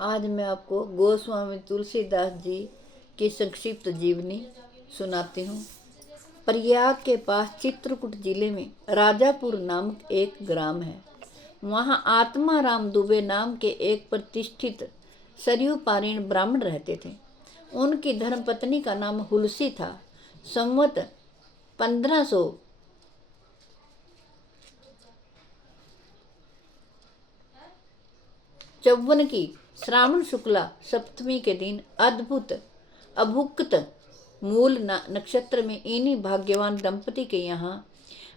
आज मैं आपको गोस्वामी तुलसीदास जी की संक्षिप्त जीवनी सुनाती हूँ। प्रयाग के पास चित्रकूट जिले में राजापुर नामक एक ग्राम है। वहाँ आत्मा राम दुबे नाम के एक प्रतिष्ठित सरयू पारीण ब्राह्मण रहते थे। उनकी धर्मपत्नी का नाम हुलसी था। संवत 1554 की श्रावण शुक्ला सप्तमी के दिन अद्भुत अभुक्त मूल नक्षत्र में इन्हीं भाग्यवान दंपति के यहाँ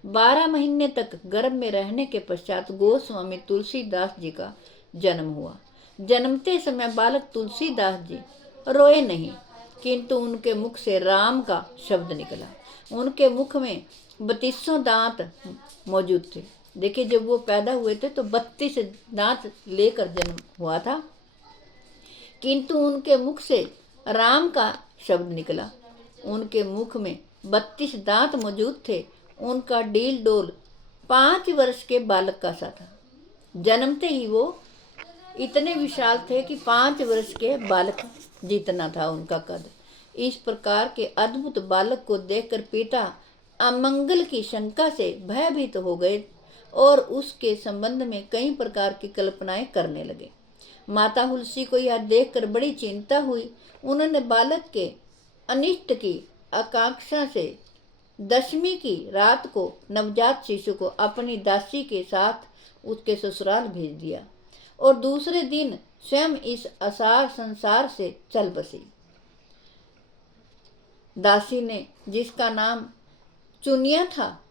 12 महीने तक गर्भ में रहने के पश्चात गोस्वामी तुलसीदास जी का जन्म हुआ। जन्मते समय बालक तुलसीदास जी रोए नहीं, किंतु उनके मुख से राम का शब्द निकला। उनके मुख में 32 दांत मौजूद थे। देखिए, जब वो पैदा हुए थे तो 32 दांत लेकर जन्म हुआ था, किंतु उनके मुख से राम का शब्द निकला। उनके मुख में 32 दांत मौजूद थे। उनका डील डोल 5 वर्ष के बालक का सा था। जन्मते ही वो इतने विशाल थे कि 5 वर्ष के बालक जितना था उनका कद। इस प्रकार के अद्भुत बालक को देखकर पिता अमंगल की शंका से भयभीत हो गए और उसके संबंध में कई प्रकार की कल्पनाएं करने लगे। माता हुलसी को यह देखकर बड़ी चिंता हुई। उन्होंने बालक के अनिष्ट की आकांक्षा से 10वीं की रात को नवजात शिशु को अपनी दासी के साथ उसके ससुराल भेज दिया और दूसरे दिन स्वयं इस असार संसार से चल बसी। दासी ने, जिसका नाम चुनिया था,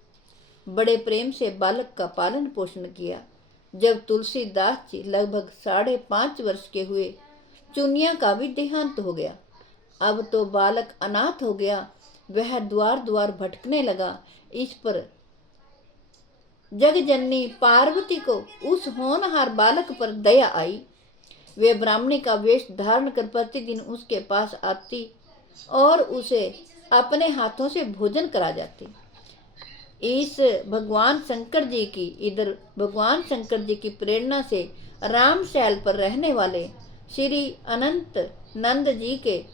बड़े प्रेम से बालक का पालन पोषण किया। जब तुलसीदास जी लगभग 5.5 वर्ष के हुए, चुनिया का भी देहांत हो गया। अब तो बालक अनाथ हो गया। वह द्वार द्वार भटकने लगा। इस पर जगजननी पार्वती को उस होनहार बालक पर दया आई। वे ब्राह्मणी का वेश धारण कर प्रतिदिन उसके पास आती और उसे अपने हाथों से भोजन करा जाती। भगवान शंकर जी की प्रेरणा से रामशैल पर रहने वाले श्री अनंत नंद जी के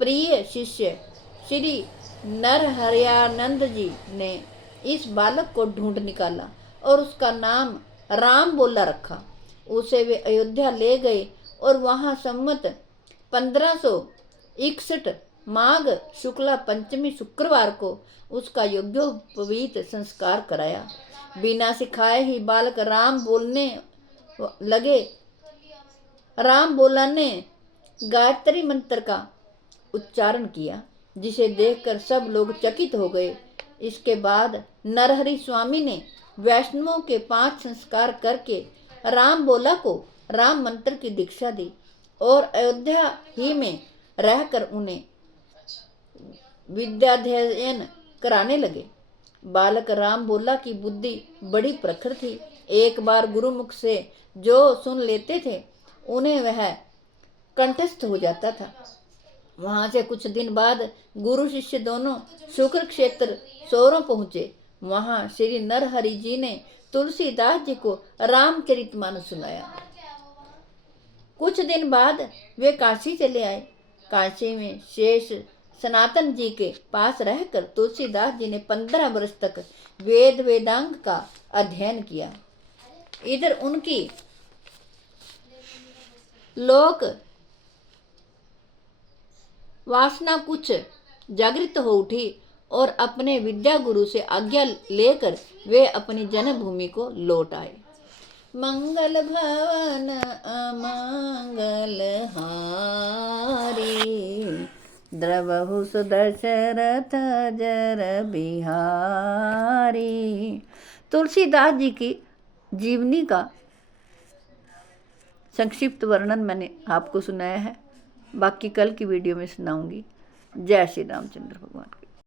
प्रिय शिष्य श्री नरहरयानंद जी ने इस बालक को ढूंढ निकाला और उसका नाम राम बोला रखा। उसे वे अयोध्या ले गए और वहां संवत 1561 माघ शुक्ला पंचमी शुक्रवार को उसका यज्ञोपवीत संस्कार कराया। बिना सिखाए ही बालक राम बोला ने गायत्री मंत्र का उच्चारण किया, जिसे देखकर सब लोग चकित हो गए। इसके बाद नरहरि स्वामी ने वैष्णवों के 5 संस्कार करके राम बोला को राम मंत्र की दीक्षा दी और अयोध्या ही में रहकर उन्हें विद्याध्ययन कराने लगे। बालक राम बोला की बुद्धि बड़ी प्रखर थी। एक बार गुरुमुख से जो सुन लेते थे उन्हें वह कंठस्थ हो जाता था। वहां से कुछ दिन बाद गुरु शिष्य दोनों शुक्र क्षेत्र सोरों पहुंचे। वहां श्री नरहरि जी ने तुलसीदास जी को रामचरितमानस सुनाया। कुछ दिन बाद वे काशी चले आए। काशी में शेष सनातन जी के पास रहकर तुलसीदास जी ने 15 वर्ष तक वेदांग का अध्ययन किया। इधर उनकी लोक वासना कुछ जागृत हो उठी और अपने विद्या गुरु से आज्ञा लेकर वे अपनी जन्मभूमि को लौट आए। मंगल भवन अमंगल हारी, द्रवहु सुदशरथ जर बिहारी। तुलसीदास जी की जीवनी का संक्षिप्त वर्णन मैंने आपको सुनाया है। बाकी कल की वीडियो में सुनाऊंगी। जय श्री रामचंद्र भगवान।